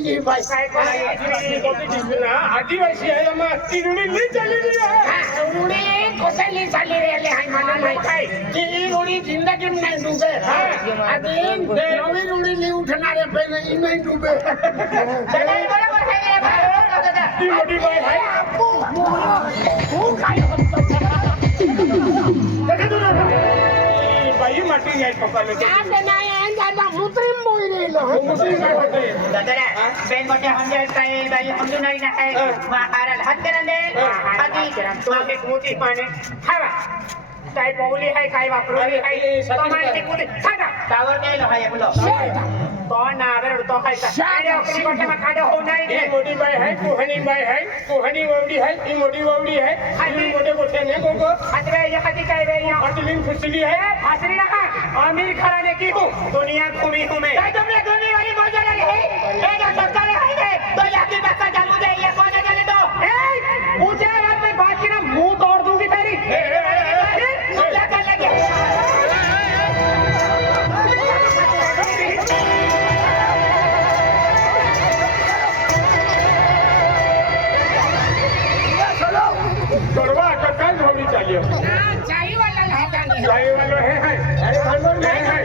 जी बाई काय आदिवासी आहे मग ती रुढी चाललेली आहे रुढी कोसळली चालली राहिली आहे मला माहित आहे ती रुढी जिंदगी नाही डुबे आधी नवी रुढी नाही उठणारे पहिले ही नाही डुबे ती मोठी बाई आहे बाई माटी घ्याय पप्पाला मुस्लिम बोललेलो बेन मोठे म्हणजे काय बाई समजून नाही ना काय महाराज हात करंदे हाती तुम्हाला एक मोठी पाने हवा काय पावली आहे काय वापरली आहे समाजची कुठे सांगा कावर काय लोहाय बोलो तो नागर तो आहे आणि आपली मोठ्या खाडा हो नाही ही मोठी बाई आहे कोहणी बाई आहे कोहणी ववडी आहे ही मोठी ववडी आहे आणि मोठे मोठे ने गोगो हातरे या हाती काय रे या हटलिंग फुसली है फासरी नका आमिर घराने की हूं दुनिया घूमी हूं मैं काय तुमने दुनिया वाली मौज लगी है ए जो सरकार है ने तो याकी बक्का चालू दे ये कौन चले तो ए ऊंचे आवाज में बात की ना मुंह तोड़ दूंगी तेरी क्या कर लगे गड़वा कल होनी चाहिए चाय वाला नहीं चाय वाला है अरे खानदान में है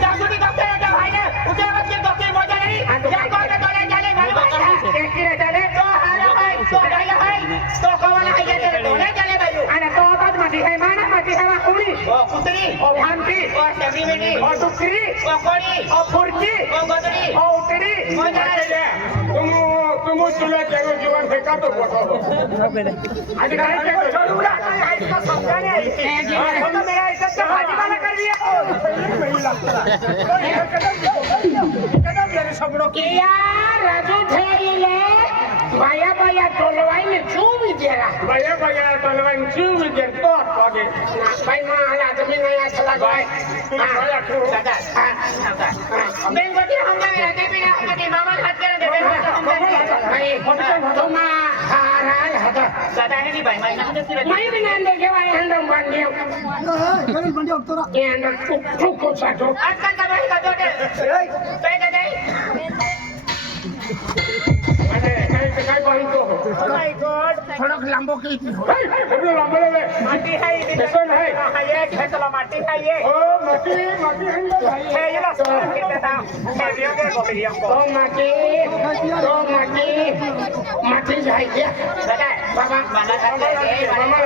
जागुनी डॉक्टर है जो भाई ने उसे बस के डॉक्टर मौज नहीं क्या कौन तोड़े चले मालूम है की चले तो हारा भाई तो डाला है तो कौन है ये तोड़े चले भाई अरे तो बात माटी है माना माटी है कुड़ी ओ कुतरी ओ भांती ओ सेबरी बेटी ओ टुकरी ओ कोड़ी ओ फुरकी ओ गदरी ओ उतरी मौज नहीं तुम तुला त्यागो जीवन फेका तो फोटो आज काय के छोडूला काय इसका समझाने आई हम मेरा इज्जत का भाजीपाला कर दिया कदम मेरे सबड़ो की यार राजू ठेले बाया बाया टोलवाई में चूमी देरा भैया भैया तलवाइन चू में जन तो आगे भाई मां हला जमीन नहीं अच्छा लगा भैया क्यों बेन गोटी हम जा रहते बिना हमने मामा हाथ कर दे भाई तुम हाराल हदा दादा है नहीं भाई मैं ना दे मैं भी नाम देखे भाई हंडम बन गया गणेश बंडी होतो ये अंदर चुप साटो आजकल का भाई का दे पे दे अरे काय बांधतो ओ माय गॉड थोड़ा लंबो की हे लांबले ले माटी है बेसन है हां ये खेतला माटी है ये ओ माटी है भाई है ये ना सब कितना माटियों के गोलियों को तो माटी जाए क्या दादा बाबा माना करते हैं मामा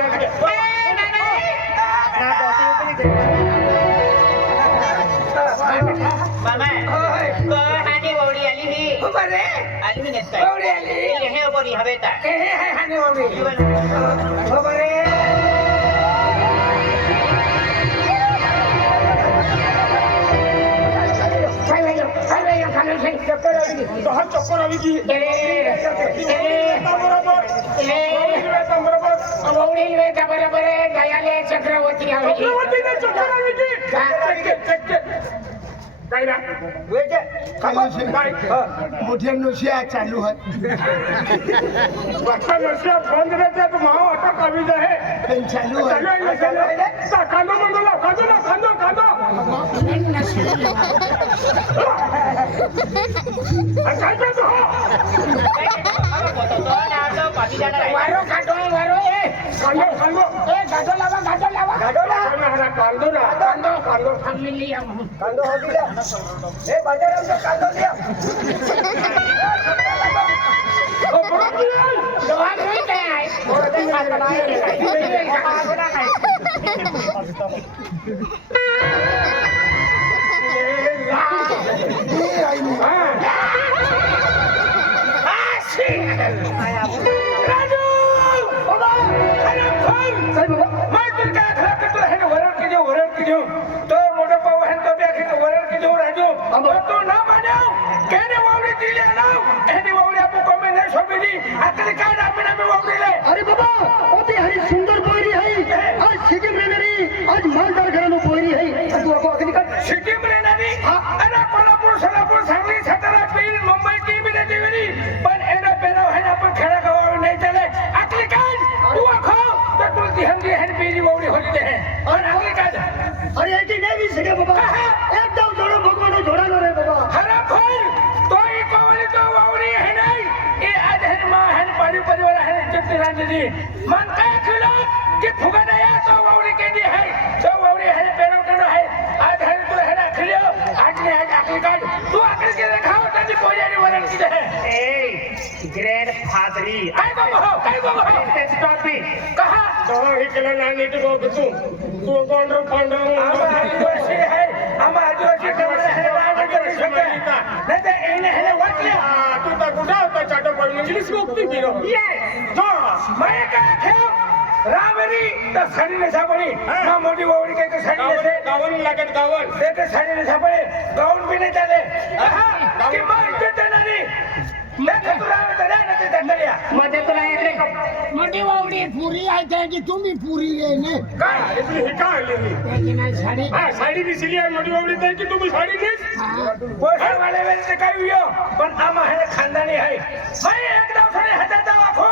मामा तो हानी वोडी आली ही बरे आली ही नेस काय वोडी आली ये हे बोरी हवे ता हे हानी वोडी बरे चक्कर आवी की बरोबर गयाले चक्रवर्ती मोठ्या नोशिया चालू है बंद रहते तो माओ अटक अभी जाए चालू है खांदो मंगला खांदो खांदो काय करतो वारो काटो वारो खांदो गाडो लावा कांदो ना फॅमिली कांदो हो दिला ए बाजारात कांदो दिया जवान होई काय अरे बाबा ओती हरी सुंदर पोयरी है आज सिक्किम रेनारी आज मालदार घरानो पोयरी है तू आपो अगली कर सिक्कीम रेनारी अरे कोल्हापूर सोलापूर सांगली सातारा बीड मुंबई की भी रहती हुई पण एना पेरा है आपण खेळा गावा नाही चले अगली काय तू आखो तो तुलती हमदी है बीजी वोडी होली है और अगली काय अरे ऐसी नहीं भी सके बाबा एकदम जोड़ो भगवान जोड़ा लो रे बाबा हरा खोल तो ही कोवली तो रांधली मन काय खिलो की फुगड या तो ववडी केली आहे तो ववडी आहे पेरवकडे आहे आज आहे तू हे ना खिलो आज ने आज आखरी काढ तू आखरी के खाओ त्याची पोजारी वरण किती आहे ए ग्रेड फादरी काय बाबा स्टॉप मी कहा तो हे केलं ना नीट बघ तू कोंडर आम्हा आदिवासी आहे आम्हा आदिवासी ठेवले हे राज करू शकत नाही तर एने हे वाटल्या तू तर कुठं होता चाटो पण इंग्लिश बोलती की जो मैं काय ठेव रामरी तर साडी ने सापडी ना मोठी ववडी काय तर साडी ने गावन लागत गावन ते तर साडी ने सापडे गाऊन बी नाही चाले की मग इथे देणारी नाही तुला तडा ना ते दंडल्या मध्ये तुला एक मोठी वावडी पुरी आहे की तुम्ही पुरी आहे ने काय आपली हे काय आली त्याची नाही साडी हा साडी दिसली आहे मोठी बावडी तर की तुम्ही साडी घेस पैसे वाले वेळेचे काय वियो पण आम्हा हे खानदानी आहे मैं एक दिवसाने हातात वाखो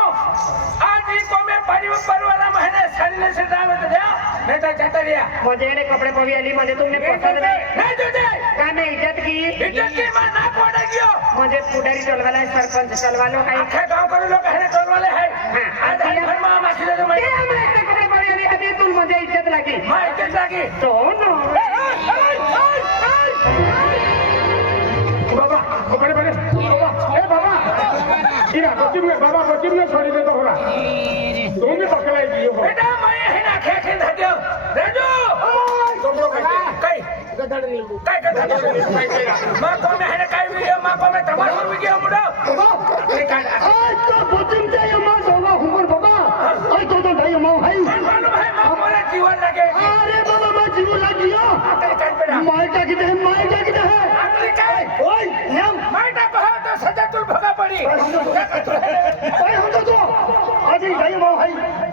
आज ही कोमे परिवारा महिने साडी ने से रावत द्या नाही तर चतरिया मध्ये येणे कपडे पवी आली मध्ये तुमने पसंद नाही तुझे का नाही इज्जत की इज्जत की मान नाक वाढा गयो म्हणजे पुढारी चलवाला आहे, सरपंच चलवालो आहे अख्खे गाव करे लोक हे टोलवाले आहे आज हे फरमा मासिले तो ते माहिती आम्हाला इथे कपडे पवी आली आधी तुम म्हणजे इज्जत लागी माहिती लागी तो नो बाबा कपडे पडे बाबा ए बाबा इरा बच्ची में छोड़ी दे तो होला तुम भी पकड़ाई दियो बेटा मैं है ना खेखे धत्यो राजू गोबरो काय गदड निंबू काय मां को में है ना काय वीडियो मां को में तमाशा वीडियो मुडो आज तो बचमते ये मां सोगा हुमर बाबा आज तो भाई मां भाई मालूम है मां बोले जीवन लगे अरे बाबा मैं जीव लग गया आखिरी काट पेड़ा माइटा किधर है आखिरी काय ओए नाम माइटा कहो तो सजा तुल भगा पड़ी ओए हम तो आज ही भाई मां भाई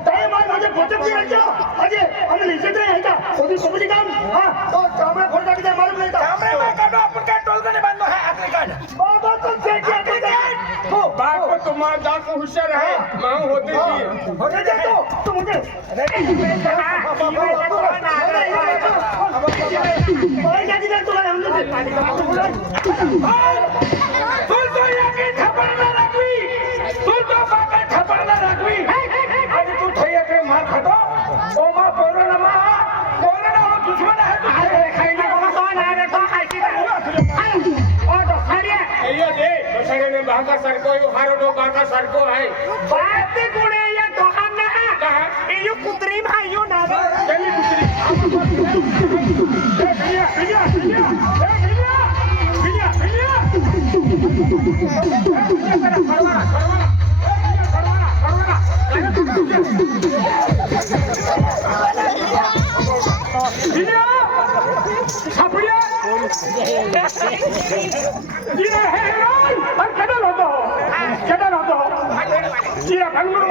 ताई मां मुझे बचम के रखो आज हम इज्जत नहीं है क्या ओदी कबड्डी काम हां तो चामड़ा फोड़ के मालूम नहीं था हमरे में काटो अपन का टोल के बांधो है आखिरी काट बाबा तो देखिए हो बात को तुम्हारा दांत होशियार है मां होती थी होने दे तो मुझे भाई क्या किधर तुला हमने तू तो याके थपड़ना लागवी तू तो बाका थपड़ना लागवी आज तू ठैयाकडे मार खातो ओ मा पोराला मा पोराला हो दुश्मन आहे तू अरे खाईना बाबा कोण आहे तो खायची ओ तो खाली ये दे बसणे भागा सरको यो हारो डो काका सरको है बात गुणे या दोहान ना कहा यो कुत्री भाई यो ना चली कुत्री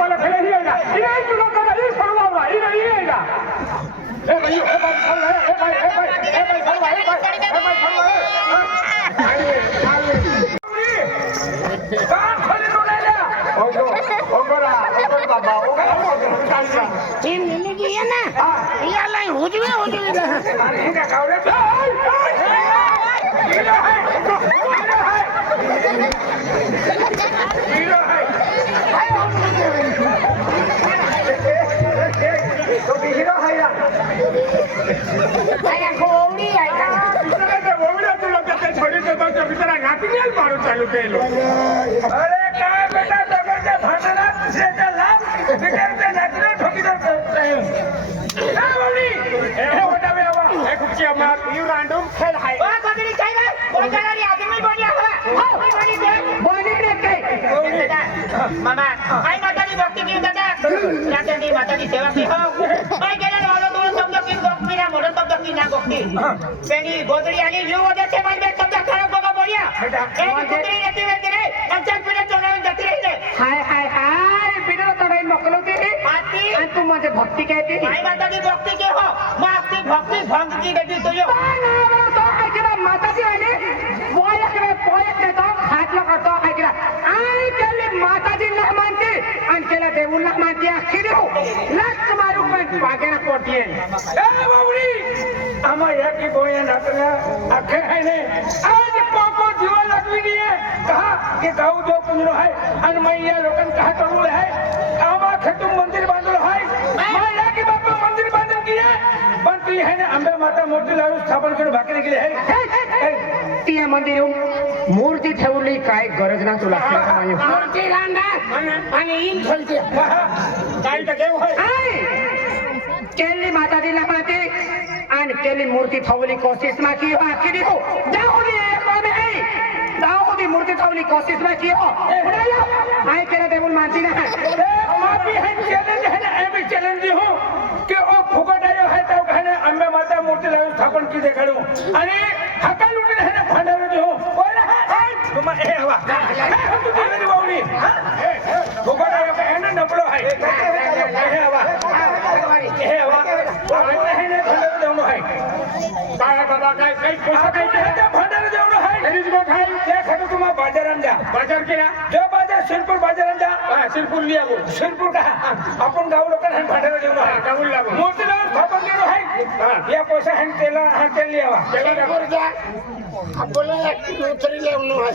वाला खेले ही आएगा इन्हें जो लोग का ये फरवा हुआ इन्हें ये आएगा ए भाई ए भाई ए भाई ए भाई ए भाई फरवा ए भाई काम खोले तो ले ले ओगोरा बाबा ओगोरा ती मिली आहे ना याला उजवे अरे का कावले हीरो है तो हीरो है या अरे कोवडी आहे का ओगोरा तो लोग ते छोड़ी दे तो बिचारा नाटियल मारो चालू केलो अरे काय बेटा दोघांच्या भांडणात दुसऱ्याच्या लाभ बिचारते नाचले ठोकी हे मोठा बेवा ए कुची अमार यू रैंडम खेल है ओ कोणी काय ना कोणाला आदमी बोली हवा हो बोली दे बोली ब्रेक है मामा आई माताजी भक्ती की दादा रात्री माताजी सेवा की हो आई गेले वाला दोन शब्द की भक्ती ना मोठा शब्द की ना भक्ती पेनी गोदड़ी आली जो वजह से मन में शब्द खराब होगा बोलिया एक कुत्री रहती रहती रे पंचायत में चोरा जाती रही रे हाय हाय हाय बिना तोड़ाई मोकलो की आती आणि तू माझे भक्ती कहती आई माताजी भक्ती के हो मैं आपकी भक्ती भंग की देती तुझे तो ऐकला माताजी आली पोयक देतो हातला करतो ऐकला आणि केली माताजी ना मानते आणि केला देऊन ना मानते अख्खी देऊ लाख मारू पण बागेना पोटीये ए बावडी आम्हा या की बोया नाचण्या अखे आहे ने आज पापा जीवा लागू विनी आहे कहा की गाव जो पुंजरो आहे आणि मैया लोकांना कहा कळवलं आहे आम्हा खेतून मंदिर बांधलं आहे माया की बापा मंदिर बांधून की आहे पण ती आहे ना अंबे माता मूर्ती लावून स्थापन करून भाकरी गेली आहे ती मंदिर मूर्ती ठेवली काय गरज ना तुला मूर्ती रांगा आणि इन खोलते काय तर देव केली माता दिला माते आणि केली मूर्ती ठेवली कोशिश मा की आखी देखो दाऊदी दाऊदी मूर्ती ठेवली कोशिश मा की आई केला देवल मानती ना माफी है चैलेंज है ना एम चैलेंज हूं कि ओ फुकट आयो है तो कहने अंबे माता मूर्ती लावून स्थापन की देखाडू आणि हकाल लुटले है ना भांडार देऊ ओला है तुम ए हवा तू देवी बावली फुकट आयो का है ना नबळो है ए हवा ए हवा आपण है ना भांडार देऊ है काय बाबा काय काय पैसा काय काय भांडार देऊ है तरीच बघ हाय त्या खडू तुम्हा बाजारात जा बाजार केला जो बाजार शिरपूर बाजारात जा शिरपूर लिया गो शिरपूर का आपण गाव लोकांना भांडार देऊ है गावून लागो मूर्ती लावून स्थापन केलो आहे या पैसा हॅन तेला हा तेल लिहावा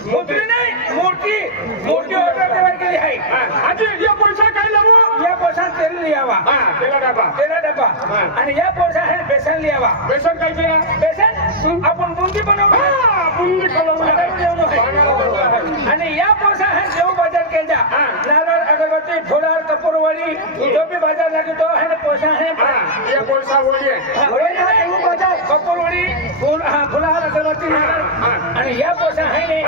मूर्ती नाही मूर्ती मूर्ती ऑर्डर देवार केली आहे आजी या पैसा काय लावू या पैसा तेल लिहावा तेला डबा आणि या पैसा हॅन बेसन लिहावा बेसन काय केला बेसन आपण बुंदी बनवू बुंदी आणि या पैसा हॅन देव बाजार केला नारळ अगरबत्ती फुलार कपूरवाडी जो भी बाजार लागे तो है ना पैसा है या पैसा होईल कपूरवाडी फुलार अगरबत्ती नारळ आणि या पैसा है ने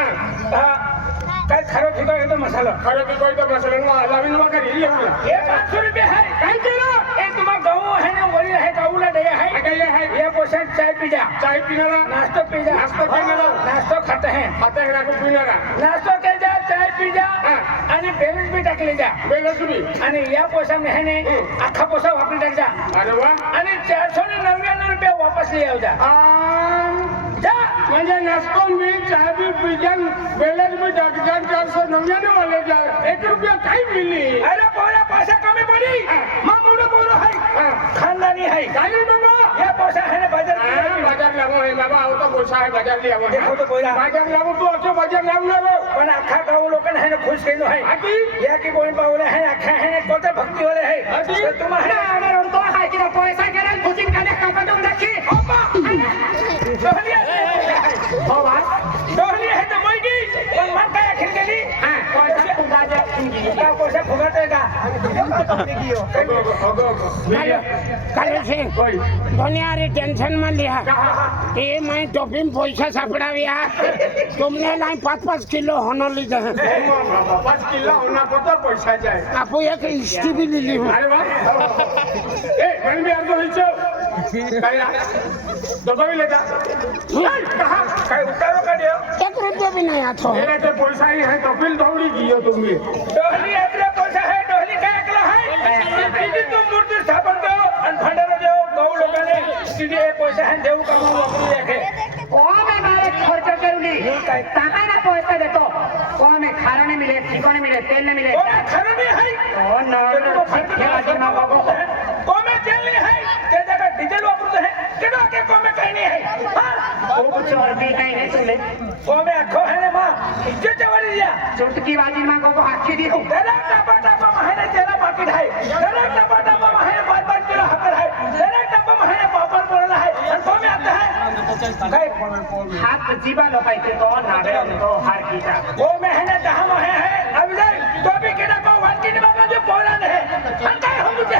काय खरं ठिकाण येतो मसाला खरं की कोई तो मसाला लावीन वा करी ये 500 रुपये है काय केलं ए तुम्हा गाव है ना वरी है गावला दे है काय आहे ये पैसा चाय पी जा चाय पिणारा नाश्ता पी जा नाश्ता पिणारा नाश्ता खाते हैं आता हे राखून पिणारा नाश्ता के जा चाय पी जा आणि बेलेन्स भी टाकले जा बेलं तुम्ही आणि या पैसा में है ने अख्खा पैसा वापस टाक जा अरे वा आणि 499 रुपये वापस ले आओ जा जा म्हणजे नाश्तो मी चाय भी पिजन बेलेन्स भी टाकजान 499 वाले जा 1 रुपया काय मिली अरे पोरा पैसा कमी पड़ी मामूलो बोलो है खानदानी है काय बाबा या पैसा है ना बाजार बाजार लागो है बाबा आओ तो पैसा है बाजार ले आओ देखो तो बोला बाजार लागो तो अच्छो बाजार लावू लागो पण अख्खा गाव लोकन है ना खुश केलो है आजी या की बोल पावले है अख्खा है ना कोणते भक्ती वाले है आजी तर तुम्हाला अरे उनको हाय की पैसा केला खुशी काढे कापटून दाखी डोहली है तो मोईगी पण मन काय अखिल गेली पैसा फुगाजा का पैसा फुगत है का काले सिंह दुनिया रे टेंशन में लिया ये मैं टोपी में पैसा सापड़ाविया तुमने लाइन 5-5 किलो होना ली जाए 5 किलो होना पता पैसा जाए आपको एक इष्टी भी ले ली हूँ अरे वाह ए मन भी अर्धो हिचो काय दबावी लेता कहा काय उतारो का देव 1 रुपया भी नहीं आता मेरा तो पैसा ही है तो बिल दौड़ी गियो तुमने डोहली अपने पैसा है डोहली काय अकला है किती तुम मूर्ती स्थापन करो आणि भांडारा देव गाव लोकांनी किती हे पैसा है देऊ का वापरू देखे मैं मारे खर्च करूंगी कहाँ ना पैसा देतो कौन में खाना नहीं मिले ठिकाने मिले तेल नहीं मिले कोण खरं नाही है ओ ना कोण में तेल नहीं है ते जगह डीजल वापरतो है केडो के कोण में काही नाही है हां वो कुछ और भी कहीं नहीं सुने कोण में अखो है ने मां इज्जत वाली दिया चुटकी बाजी मां को आखी दी हूं तेरा टपा महीने तेरा बाकी है तेरा टपा महीने 5-5 किलो हकर है तेरा टपा महीने पापड़ पड़ना है और कोण में आता है काय हाथ जीवा लो पाई तो ना बे तो हार कीटा वो महीने दहा महीने है अब जाए तो भी किना को वांटी ने बाबा जो बोला है हम काय हम तुझे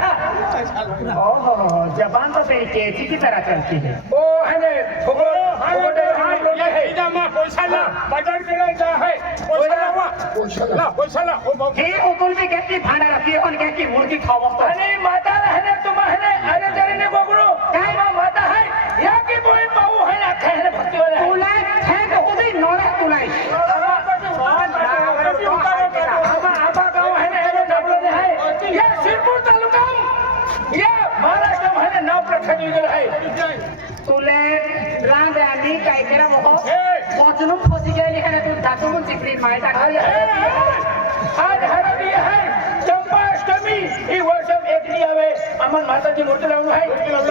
ओहो जबान तो तेरी केची की तरह चलती है ओ है ने फुगो है मां पैसा ला बाजार केला जा है पैसा ला ओ हे ओकुल में कहती भाड़ा रखी है और कहती मूर्ति खाओ आणि माता रहने तुम है अरे तेरे ने गोगरो काय माता है या की बोई पाऊ है ना कहने भक्ति वाले तुलाई है तो उदी नोरा तुलाई आबा गाव है ना एवढं डबलं आहे या शिरपूर तालुका या महाराष्ट्र मध्ये नाव प्रखर निघालं आहे तुले रांग आली काय केला मोह पोचून फसी गेली है तू दातून चिपरी मायता आज हरदी है चंपाष्टमी ई वो सब एक दी आवे अमन माता जी मूर्ति लावून है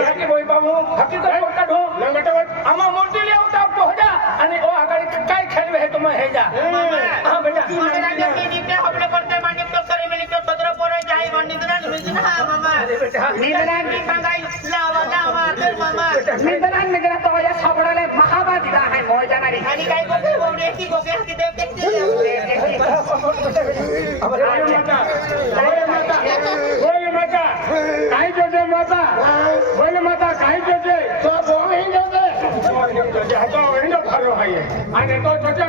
याकी बोई बाबू हकीकत पक्का ढो अमा मूर्ति ले आवता पोहजा आणि ओ आगाडी काय खेळवे हे तुम्हा हे जा हां बेटा माने राजा के नित्य हमने करते माने तो करे मिली तो सदर पोरे जाई निंदना निंदना मामा अरे बेटा निंदना की सांगाई लावा तर मामा निंदनान निगरा तो या सापडाले महाबादिदा आहे मोय जाणारी आणि काय गोगे ववडे की गोगे हाती देव देखते बोले माता काय जोजे माता बोले माता काय जोजे तो बोले जोजे तो हिंदो फारो आहे आणि तो छोटा